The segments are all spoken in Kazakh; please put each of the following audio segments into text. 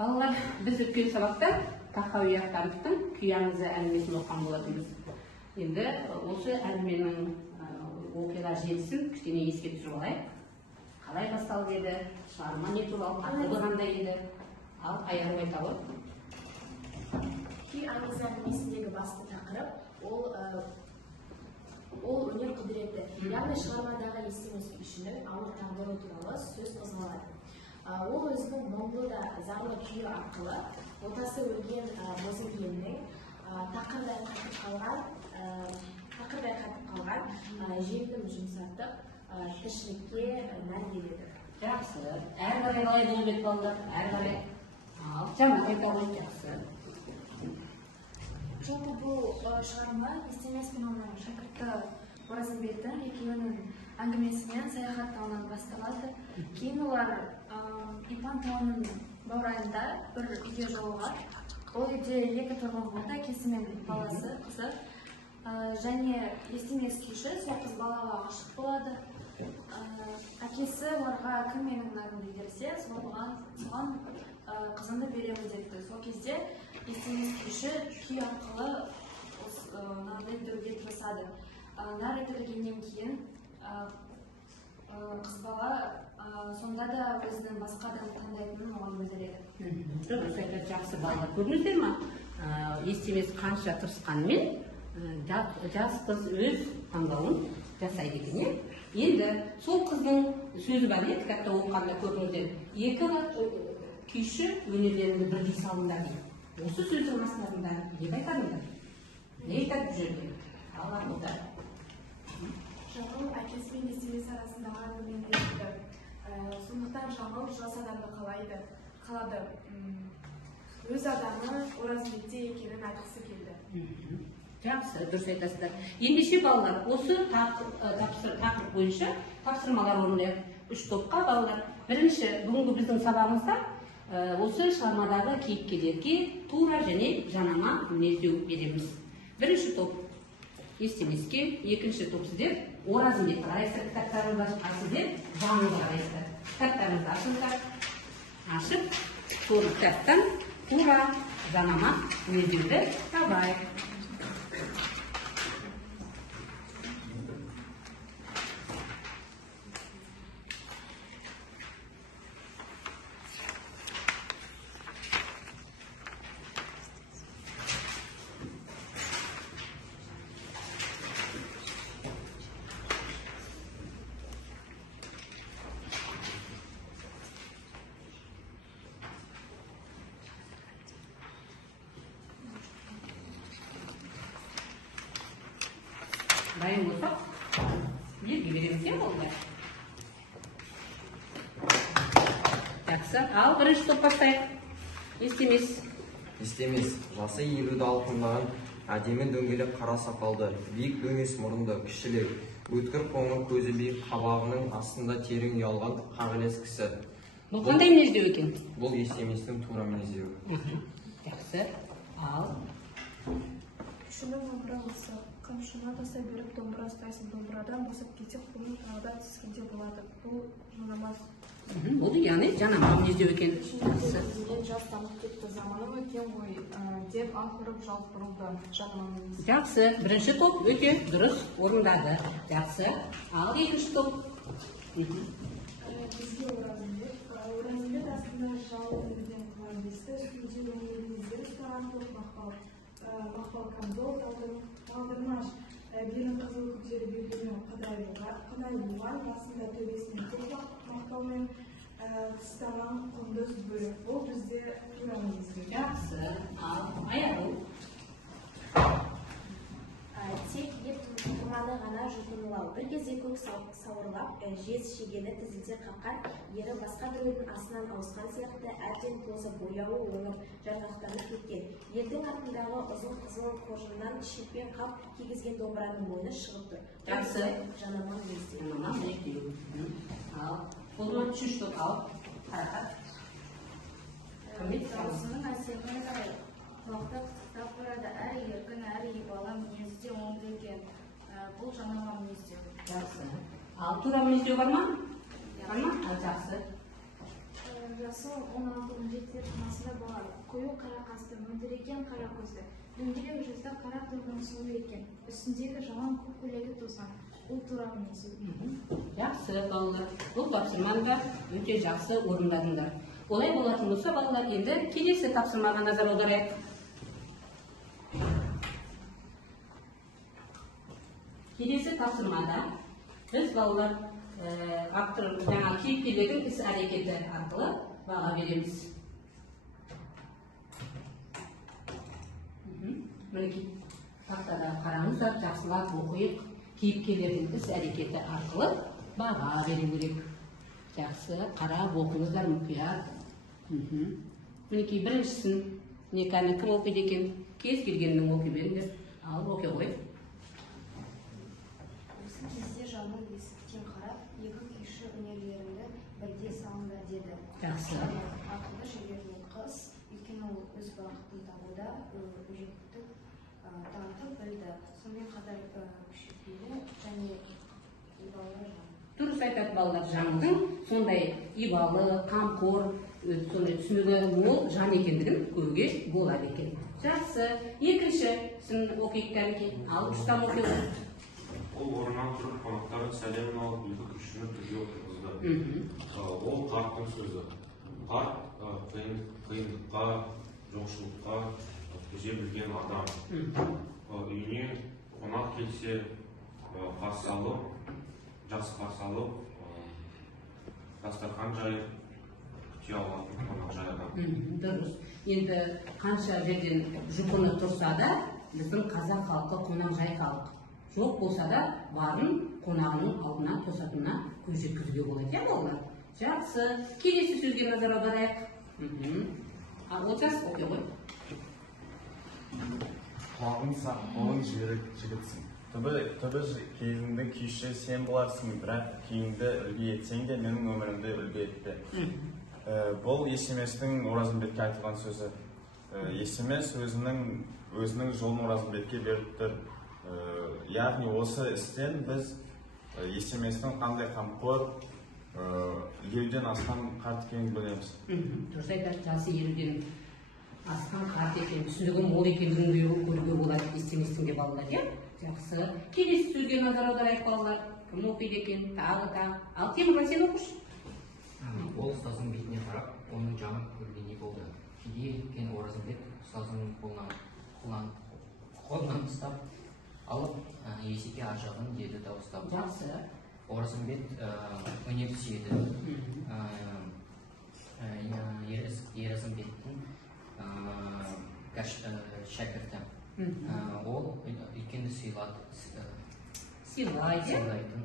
Балалар, біз өткен сабақта Тахауи Ахтановтың күй аңызы әңгімесін оқыған болатынбыз. Енді осы әңгіменің оқиға желісін кішкене еске түсіріп алайық. Қалай басталды еді, шығарма не туралы, тақырыбы қандай еді? Ал аяғын айталы. Күй аңызы әңгімесіндегі басты тақырып ол өнер құдіреті, яғни шығармадағы естімес күйшінің ауыр тағдыры туралы сөз қозғалады. Ол өзінің мұңлы да зарлы күйі арқылы отасы өлген бозінгеннің тақырдай қатып қалған желінін жұмсартып тіршілікке мән береді. Жақсы. Әрі қарай қалай болып еді балалар? Әрі қарай. Жаңа айта ғой, жақсы. Жалпы бұл шығарма естемес күнінің шәкірті Оразымбектің екеуінің әңгімесімен саяхат тауынан басталады. Кейін олар Ипан тауының баурайында бір үйге жолығады. Ол үйде екі тұрғын болды, әкесі мен баласы, қызы. Және естемес күйші сол қыз балаға ғашық болады. Әкесі оларға кім менің нарымды берсе, соған қызымды беремін депті. Сол кезде естемес күйші күй арқылы нарды дөуге тырысады. Нар етілгеннен кейін қыз бала сонда да өзінің басқа адам таңдайтынын оған білдіреді. Жақсы балалар, көрдіңіздер ме? Естемес қанша тырысқанымен жас қыз өз таңдауын жасайды екен. Енді сол қыздың сөзі бар, кітапта оқығанда көрдіңіздер. Екі күйші өнерлеріңді бірдей салыңдар дейді. Осы сөздің астарында не айтадыңдар? Не айтады бұл жерде? Алла отыр. Жаңыл әкесі мен естемес арасындағы әңгімені естіді. Сондықтан Жаңыл жас адамды қалады. Өз адамы Оразбекте екенін айтқысы келді. Жақсы, дұрыс айтасыздар. Ендеше балалар, осы тақырып бойынша тапсырмалар орындайық. 3 топқа балалар. Бірінші, бүгінгі біздің сабағымызда осы шығармадағы кейіпкерлерге тура және жанама мінездеу береміз. Бірінші топ естемеске, екінші топ сіздер Оразымбекті қарайсыздар, кітаптарыңызды ашыңыздар, Жаңылды қарайсыздар. Кітаптарыңызды ашыңыздар. Ашып, сол кітаптан тура жанама мінездеуді табайық. Дайын болсақ, белгі береміз болды. Жақсы, ал бірінші топ бастайық. Естемес. Естемес, жасы 50-ді алқымдаған, әдемі дөңгелек қара сақалды, биік дөңес мұрынды, кішілеу, өткір қоңыр көзі биік қабағының астында терең ұялған қағілез кісі. Бұл қандай мінездеу екен? Бұл естеместің тура мінездеуі. Жақсы, ал. Күйшінің өмірі осы. Қамшына тастай беріп домбыра ұстайсың, домбырадан босып кетсек, бұның тағда түскенде болады. Бұл жанама. Бұл яғни жанама мінездеу екен. Деген жас дамып кетті, заманым өткен ғой деп ақырып жалт бұрылды. Жанама мінез. Жақсы, бірінші топ өте дұрыс орындады. Жақсы, ал екінші топ. Бізге Оразымбек астында жалын үйден құлар десті, үстінде өнеріміздер ұстаған көп мақпал камзол талдырмаш, белін қызыл көтеріп белдеумен қыдай болған, басында төбесіне көк мақпалмен тыстаған құндыз бөрік. Бұл бізде тура мінездеу. Жақсы, ал аяғу. Тек ет тұрманы ғана жұтынылау. Бір кезде көк сауырлап, жез шегені тізілте қаққан, ері басқа біреудің астынан ауысқан сияқты әбден тозып, бояуы оңып, жарғақтанып кеткен. Ердің артындағы ұзын қызыл қоржыннан шекпен қап кигізген домбыраның мойны шығып тұр. Жақсы. Жанама мінездеу. Жанама мінездеу. Ал, қолыма үшінші топ алып, қарақат. Даусының әсеміне қарай құлақта қысықтап барады, әрі еркін, әрі ибалы мінезі де оңды екен. Бұл жанама мінездеу. Жақсы. Ал тура мінездеу бар ма? Бар ма? Жақсы. жасы 16-17 шамасында болады. Koyu қара қасты, мөлдіреген қара көзді, дөңгелек жүзді қара торғын сұлу екен. Үстіндегі жаман көк көйлегі тозған. Ол туралы не сөйлейді? Жақсы балалар. Бұл тапсырманы да өте жақсы орындадыңдар. Олай болатын болса балалар, енді келесі тапсырмаға назар аударайық. Келесі тапсырмада біз балалар автор жаңа кейіпкерлердің іс әрекеті арқылы баға береміз. Мінекей тақтада қараңыздар, жақсылап оқиық. Кейіпкерлердің іс әрекеті арқылы баға беру керек. Жақсы, қарап оқыңыздар мұқият. Мінекей біріншісін некәні кім оқиды екен? Кез келгеннің оқи беріңдер. Ал оқи қой. Осы кезде жамбыл есіктен қарап, екі күйші өнерлерімді бірге салыңдар деді. Жақсы. Ақылды жігерлі қыз, өйткені ол өз бақытын табуда өжеттік танытып білді. Сонымен қатар кішіпейлі және ибалы жан. Дұрыс айтады балалар, жаңылдың сондай ибалы, қамқор, сондай түсінігі мол жан екендігін көруге болады екен. Жақсы. Екіншісін оқиық кәнекей. Алып ұстам оқиды. Ол орнынан тұрып қонақтарын сәлемін алып екі күшіні түрге отырғызды. Ол қарттың сөзі. Қарт қиындыққа, жоқшылыққа төзе білген адам. Үйіне қонақ келсе қарсы алып, жақсы қарсы алып, дастархан жайып, күте алатын қонақжай адам. Дұрыс. Енді қанша жерден жұпыны тұрса да, біздің қазақ халқы қонақжай халық. Жоқ болса да, барын қонағының алдына тосатынына көз жеткізуге болады, иә балалар? Жақсы. Келесі сөзге назар аударайық. Олжас, оқи ғой. Құлағың сақ, қолың жігітсің. Түбі кезіңді күйші сен боларсың, бірақ кейінді үлгі етсең де менің өмірімді үлгі етті. Бұл Есеместің Оразымбетке айтылған сөзі. Есемес өзінің жолын Оразымбетке беріп тұр. Яғни осы істен біз Есеместің қандай қамқор, елуден асқан қарт екенін білеміз. Дұрыс айтады, жасы елуден асқан қарт екен, түсінігі мол екендігін көруге болады Есеместің де балалар, иә? Жақсы. Келесі сөзге назар аударайық балалар. Кім оқиды екен? Тағы. Ал Темірхан, сен оқышы. Ол ұстаздың бетіне қарап, оның жанып көргендей болды. Кедей еткен Оразымбет ұстаздың қолынан ұстап, алып есеке ажағын деді дауыстап. Жақсы. Оразымбет өнер сүйеді. Еразымбеттің шәкірті. Ол үлкенді сыйлайтын,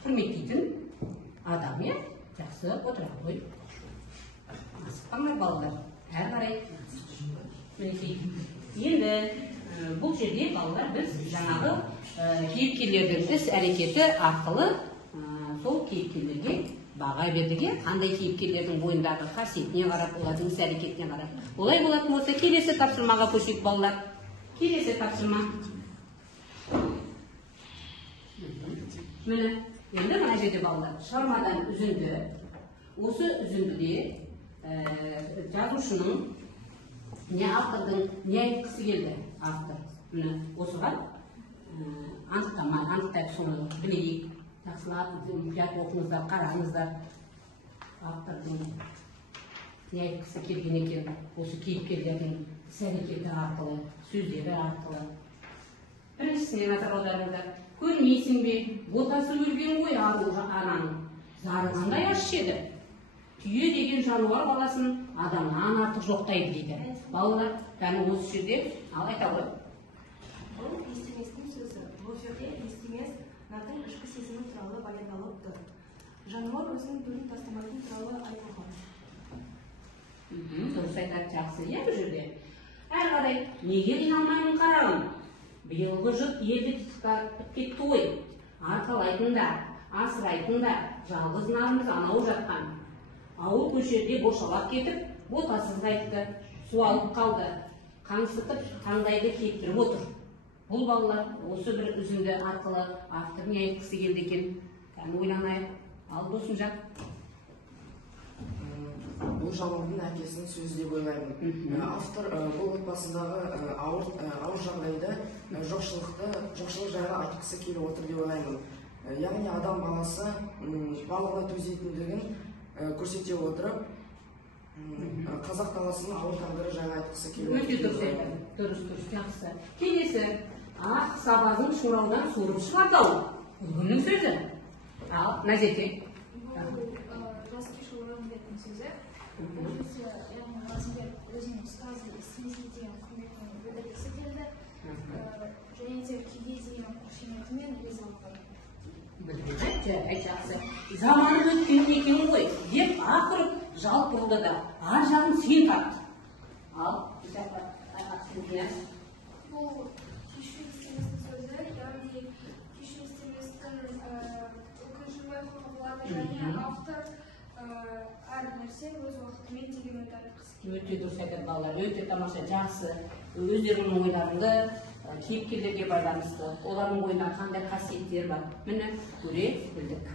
құрметтейтін адам, иә? Жақсы, отыра қой. Асықпаңдар балалар, әрі қарай. Мінекей. Енді бұл жерде балалар біз жаңағы кейіпкерлердің іс әрекеті арқылы сол кейіпкерлерге баға бердік. Қандай кейіпкерлердің бойындағы қасиетіне қарап, олардың іс әрекетіне қарап. Олай болатын болса, келесі тапсырмаға көшейік балалар. Келесі тапсырма. Міне, енді мына жерде балалар, шығармадан үзінді. Осы үзіндіде жазушының не автордың не айтқысы келді автор. Міне, осыған анықтайық, соны білейік. Жақсылап, мұқият оқыңыздар, қараңыздар. Автордың не айтқысы келген екен, осы кейіпкерлердің іс-әрекеті арқылы, сөздері арқылы. Біріншісіне назар аударыңыздар. Көрмейсің бе, ботасы өлген ғой ананың, зары қандай ащы еді. Түйе деген жануар баласын адамнан артық жоқтайды дейді. Балалар, дәні осы жерде, ал айта ғой. Бұл Есеместің сөзі. Бұл жерде Есемес нардың ішкі сезімі туралы баяндалып тұр. Жануар өзінің бөлін тастамайтын туралы айтылған. Дұрыс айтады, жақсы, иә бұл жерде. Әрі қарай, неге қиналмаймын қарағым? Биылғы жұт елді тұтқарып кетті ғой. Арқалайтын да, асырайтын да, жалғыз нарымыз анау жатқан. Ауыл көшерде бошалап кетіп, ботасыз қайтты, суалып қалды. Қаңсытып, қандайды кептіріп отыр. Бұл балалар осы бір үзінді арқылы автор не айтқысы келді екен. Кәні ойланайық. Ал Досымжан. бұл Жамалдың әкесінің сөзі деп ойлаймын. Автор бұл отбасындағы ауыр жағдайды, жоқшылық жайлы айтқысы келіп отыр деп ойлаймын. Яғни адам баласы барлығына төзетіндігін көрсете отырып, қазақ даласының ауыр тағдыры жайлы айтқысы келіп отыр. Өте дұрыс айтады. Дұрыс, жақсы. Келесі, ақ сабазың шораудан суырып шығарды ау. Кімнің сөзі? Ал, Назеке. Жас кеш Оразымбектің сөзі. Бұл сөзі, яғни Оразымбек өзінің ұстазы естімесіне деген құрметін білдіргісі келді. Және де күйге деген қошеметімен ризалығы. Жақсы. Заманы өткен екен ғой деп ақырып жалт болды да ар жағын сен тартты. Ал, Бұл күйші естеместің сөзі, яғни күйші естеместің өкініші байқауға болады және автор әр нәрсе өз уақытымен деген өте айтқысы келеді. Өте дұрыс айтады балалар, өте тамаша, жақсы. Өздерінің ойларында кейіпкерлерге байланысты, олардың ойына қандай қасиеттер бар. Міне, көре білдік.